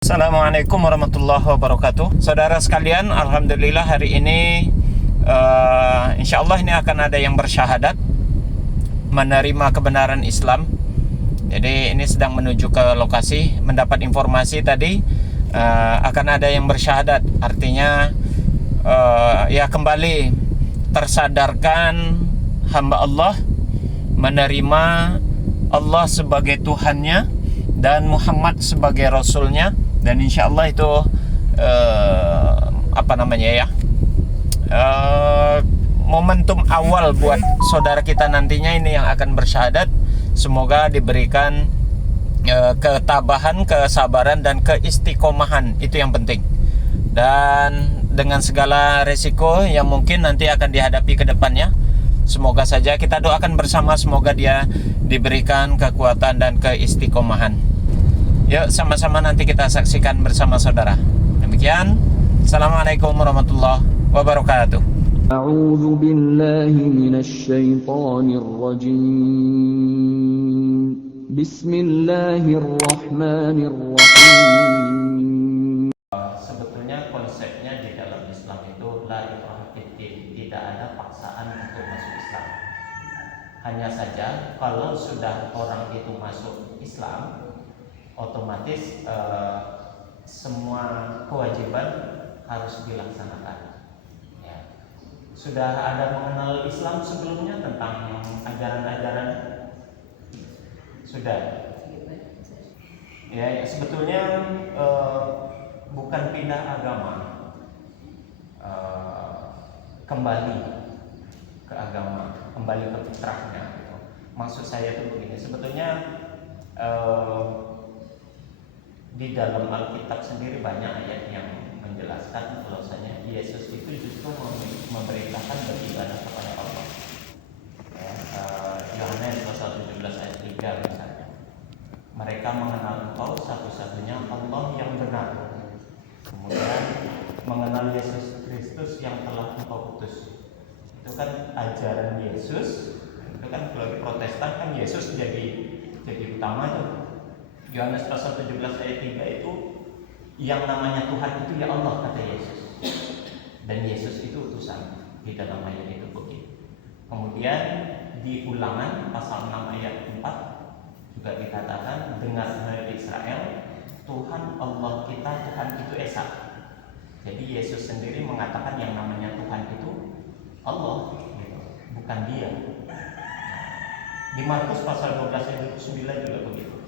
Assalamualaikum warahmatullahi wabarakatuh. Saudara sekalian, alhamdulillah hari ini insya Allah ini akan ada yang bersyahadat menerima kebenaran Islam. Jadi ini sedang menuju ke lokasi, mendapat informasi tadi akan ada yang bersyahadat. Artinya ya kembali tersadarkan hamba Allah, menerima Allah sebagai Tuhannya dan Muhammad sebagai Rasulnya. Dan insya Allah itu momentum awal buat saudara kita nantinya ini yang akan bersyahadat. Semoga diberikan ketabahan, kesabaran, dan keistiqomahan. Itu yang penting. Dan dengan segala resiko yang mungkin nanti akan dihadapi ke depannya, semoga saja kita doakan bersama, semoga dia diberikan kekuatan dan keistiqomahan. Yuk sama-sama nanti kita saksikan bersama saudara. Demikian. Assalamualaikum warahmatullahi wabarakatuh. A'udzu billahi minasy syaithanir rajim. Bismillahirrahmanirrahim. Sebetulnya konsepnya di dalam Islam itu la ikraha fiddin, tidak ada paksaan untuk masuk Islam. Hanya saja kalau sudah orang itu masuk Islam, otomatis semua kewajiban harus dilaksanakan. Ya. Sudah ada mengenal Islam sebelumnya tentang ajaran-ajaran? Sudah. Ya, sebetulnya bukan pindah agama, kembali ke agama, kembali ke fitrahnya. Gitu. Maksud saya itu begini, sebetulnya di dalam Alkitab sendiri banyak ayat yang menjelaskan bahwasanya Yesus itu justru memerintahkan beribadah kepada Allah. Yohanes pasal 17 ayat 3 misalnya. Mereka mengenal Engkau satu-satunya Allah yang benar. Kemudian mengenal Yesus Kristus yang telah Engkau utus. Itu kan ajaran Yesus. Itu kan kalau di Protestan kan Yesus jadi utama tuh. Yohanes pasal 17 ayat 3 itu yang namanya Tuhan itu ya Allah, kata Yesus. Dan Yesus itu utusan, di dalam ayat itu begitu. Kemudian di Ulangan pasal 6 ayat 4 juga dikatakan, dengar hai Israel, Tuhan Allah kita, Tuhan itu esa. Jadi Yesus sendiri mengatakan yang namanya Tuhan itu Allah, gitu, bukan dia. Di Markus pasal 12 ayat 9 juga begitu.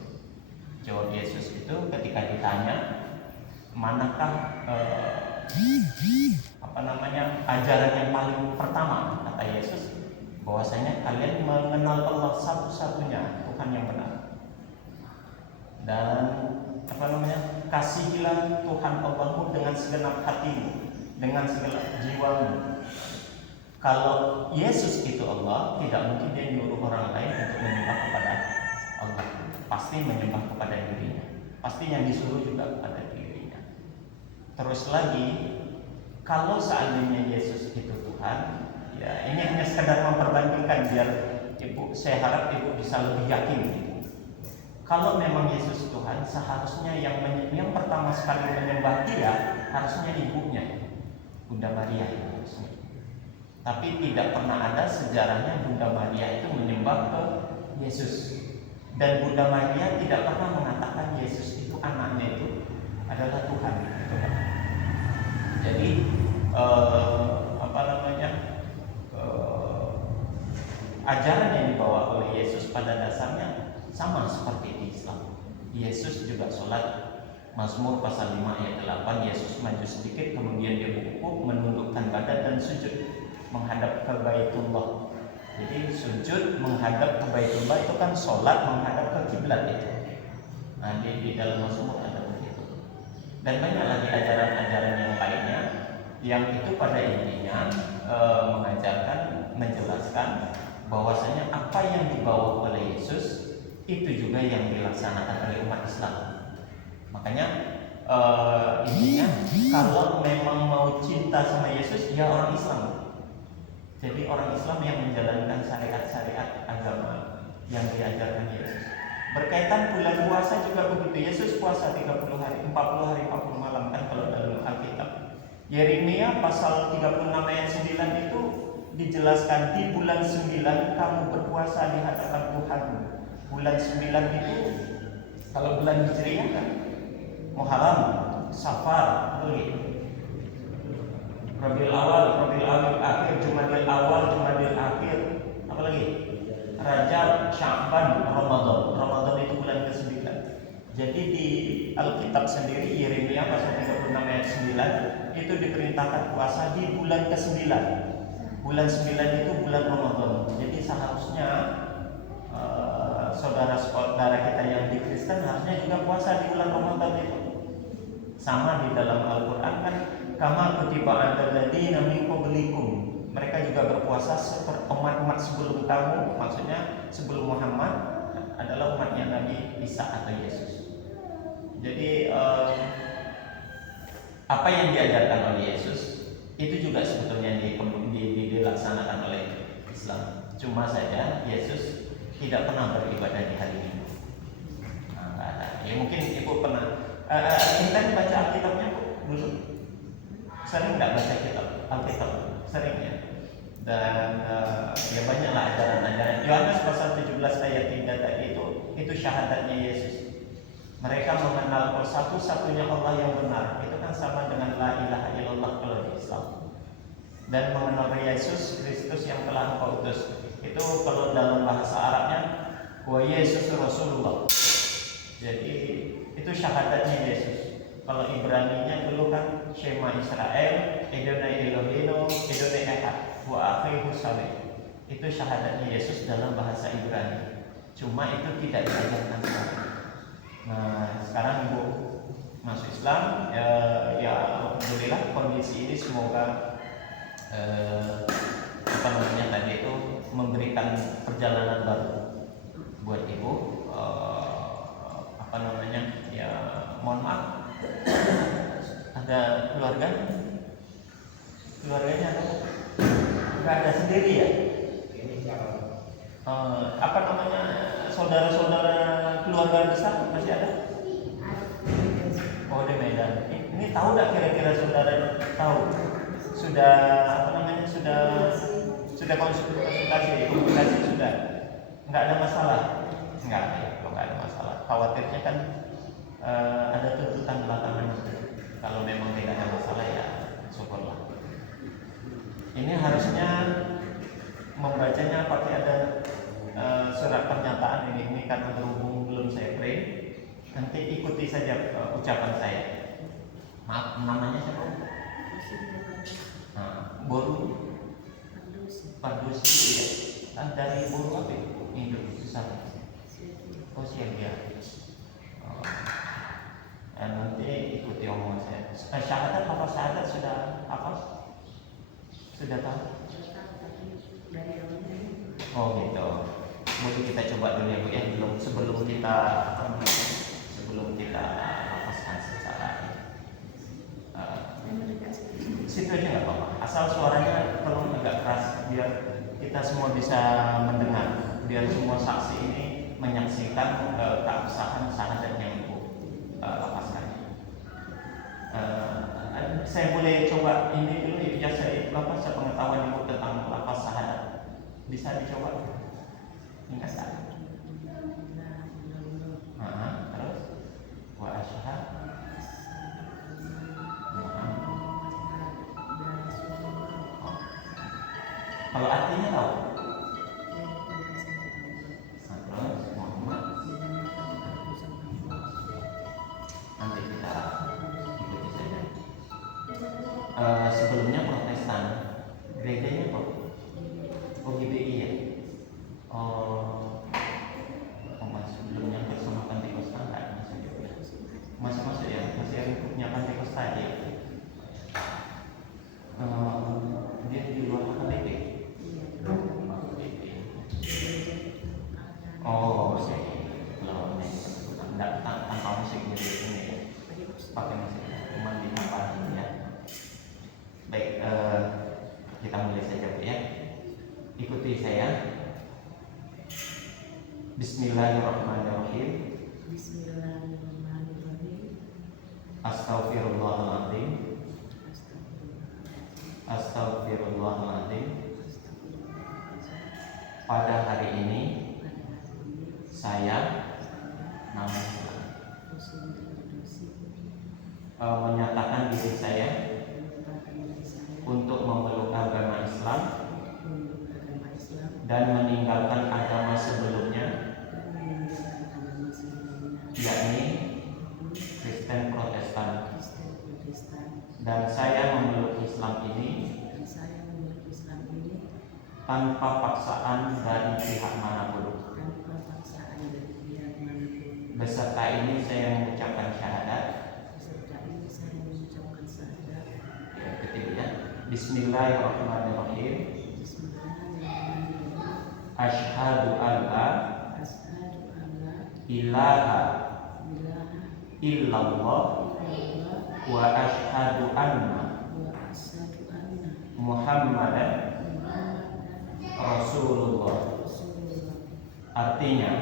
Jawab Yesus itu ketika ditanya manakah ajaran yang paling pertama, kata Yesus bahwasanya kalian mengenal Allah satu-satunya Tuhan yang benar, dan kasihilah Tuhan Allahmu dengan segenap hatimu, dengan segenap jiwamu. Kalau Yesus itu Allah, tidak mungkin dia nyuruh orang lain untuk menyembah kepada Allah. Pasti menyembah kepada dirinya. Pasti yang disuruh juga kepada dirinya. Terus lagi, kalau seandainya Yesus itu Tuhan, ya ini hanya sekedar memperbandingkan biar saya harap ibu bisa lebih yakin gitu. Kalau memang Yesus Tuhan, seharusnya yang pertama sekali menyembah dia harusnya ibunya, Bunda Maria itu harusnya. Tapi tidak pernah ada sejarahnya Bunda Maria itu menyembah ke Yesus. Dan Bunda Maria tidak pernah mengatakan Yesus itu anaknya itu adalah Tuhan. Jadi ajaran yang dibawa oleh Yesus pada dasarnya sama seperti di Islam. Yesus juga sholat. Mazmur pasal 5 ayat 8, Yesus maju sedikit, kemudian dia bungkuk, menundukkan badan dan sujud menghadap ke Baitullah. Jadi sujud menghadap ke Baitullah itu kan sholat menghadap ke kiblat itu. Nah di dalam Mazmur ada begitu. Dan banyak lagi ajaran-ajaran yang lainnya yang itu pada intinya mengajarkan, menjelaskan bahwasanya apa yang dibawa oleh Yesus itu juga yang dilaksanakan oleh umat Islam. Makanya intinya kalau memang mau cinta sama Yesus, ya orang Islam. Jadi orang Islam yang menjalankan syariat-syariat agama yang diajarkan Yesus. Berkaitan bulan puasa juga begitu. Yesus puasa 30 hari, 40 hari, 40 malam kan kalau dalam Alkitab. Yeremia pasal 36 ayat 9 itu dijelaskan di bulan 9 kamu berpuasa di hadapan Tuhan. Bulan 9 itu kalau bulan Hijriah kan Muharram, Safar, Rabiul Awal, Rabiul Awal akhir, Jumadil Awal, Jumadil akhir, apa lagi? Rajab, Sya'ban, Ramadan. Ramadan itu bulan ke-9. Jadi di Alkitab sendiri Yeremia pasal 36 ayat 9 itu diperintahkan puasa di bulan ke-9. Bulan 9 itu bulan Ramadan. Jadi seharusnya saudara-saudara kita yang di Kristen harusnya juga puasa di bulan Ramadan itu. Sama di dalam Al-Quran kan, kama kutiba alal ladzina min qablikum. Mereka juga berpuasa seperti umat-umat sebelum kamu, maksudnya sebelum Muhammad adalah umatnya Nabi Isa atau Yesus. Jadi apa yang diajarkan oleh Yesus itu juga sebetulnya dilaksanakan oleh Islam. Cuma saja Yesus tidak pernah beribadah di hari Minggu. Nggak ada. Ya mungkin ibu pernah. Intan baca Alkitabnya dulu. Sering nggak baca kitab Alkitab? Sering ya. Dan ya banyaklah ajaran-ajaran. Yohanes pasal 17 ayat 3 tadi itu syahadatnya Yesus. Mereka mengenal satu-satunya Allah yang benar. Itu kan sama dengan la ilaha illallah kalau di Islam. Dan mengenal Yesus Kristus yang telah Engkau utus. Itu kalau dalam bahasa Arabnya wa Yesus Rasulullah. Jadi itu syahadatnya Yesus. Kalau Ibraninya dulu kan Shema Israel, Adonai Eloheinu, Adonai Echad, wa akhiru saleh. Itu syahadatnya Yesus dalam bahasa Ibrani. Cuma itu tidak diajarkan sekarang. Nah, sekarang ibu masuk Islam, ya alhamdulillah kondisi ini semoga tadi itu memberikan perjalanan baru buat ibu. Ya mohon maaf, ada keluarganya ada nggak ada sendiri ya? Saudara-saudara keluarga besar masih ada? Oh di Medan. Ini tahu nggak kira-kira saudara tahu? Sudah sudah konsultasi sudah? Nggak ada masalah? Nggak ya, kalau nggak ada masalah. Khawatirnya kan ada tuntutan belakangan. Kalau memang tidak ada masalah ya syukurlah. Ini harusnya membacanya pakai ada surat pernyataan ini karena berhubung belum saya print. Nanti ikuti saja ucapan saya. Maaf, namanya siapa? Boru Pardusi ya. Dari Boru apa? Indonesia. Oh siap ya. Nanti ikuti omongan saya. Syahadat apa syahadat sudah apa? Sudah tahu? Oh gitu. Mungkin kita coba dulu ya Bu ya, sebelum kita lepaskan secara situ aja nggak apa-apa. Asal suaranya tolong agak keras biar kita semua bisa mendengar, biar semua saksi ini menyaksikan keabsahan syahadat yang Ibu lepaskan. Saya boleh coba ini dulu ya, saya pengetahuan Ibu tentang lafaz syahadat. Bisa dicoba? Ingat tak? Terus wa asyhadu. Kalau artinya tahu? Terus Muhammad. Nanti kita ikuti saja. Sebelumnya Protestan, gerejanya kok? Oh GBI ya? Sebelumnya bersama Pentekosta nggak masuk juga? Masuk ya? Masih yang punya Pentekosta aja? Dia di luar KBP? Oh, kalau nggak tanpa musik gitu ini ya, pakai musik, cuma ditambah ya. Baik, kita mulai saja. Astaghfirullahaladzim. Astaghfirullahaladzim. Pada hari ini saya menyatakan diri saya untuk memeluk agama Islam dan meninggalkan agama sebelumnya, yakni Kristen Protestan. Dan saya memeluk Islam ini tanpa paksaan dari pihak manapun. Beserta ini saya mengucapkan syahadat. Ketiga, Bismillahirrahmanirrahim. Asyhadu an la ilaha illallah wa asyhadu anna Muhammadan Rasulullah. Artinya,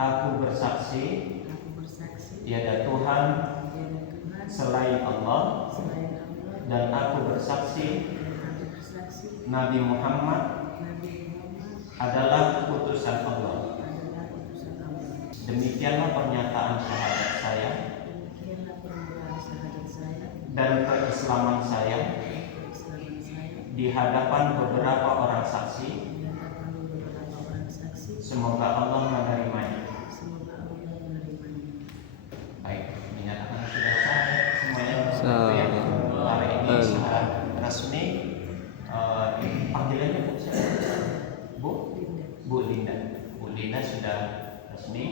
aku bersaksi tiada Tuhan selain Allah, dan aku bersaksi Nabi Muhammad adalah utusan Allah. Demikianlah pernyataan syahadat saya dan keislaman saya di hadapan beberapa orang saksi. Semoga Allah menerimanya. Baik, dinyatakan sudah sah semuanya. Hari ini secara resmi panggilannya Bu siapa? Bu Linda. Bu Linda sudah resmi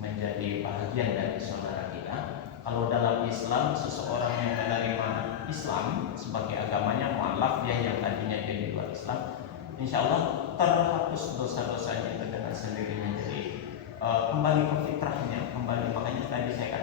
menjadi bagian dari saudara kita. Kalau dalam Islam, seseorang yang menerima Islam sebagai agamanya, mu'alaf dia yang tadinya dia di luar Islam, insya Allah terhapus dosa-dosanya itu dengan sendirinya. Jadi kembali ke fitrahnya, kembali. Makanya tadi saya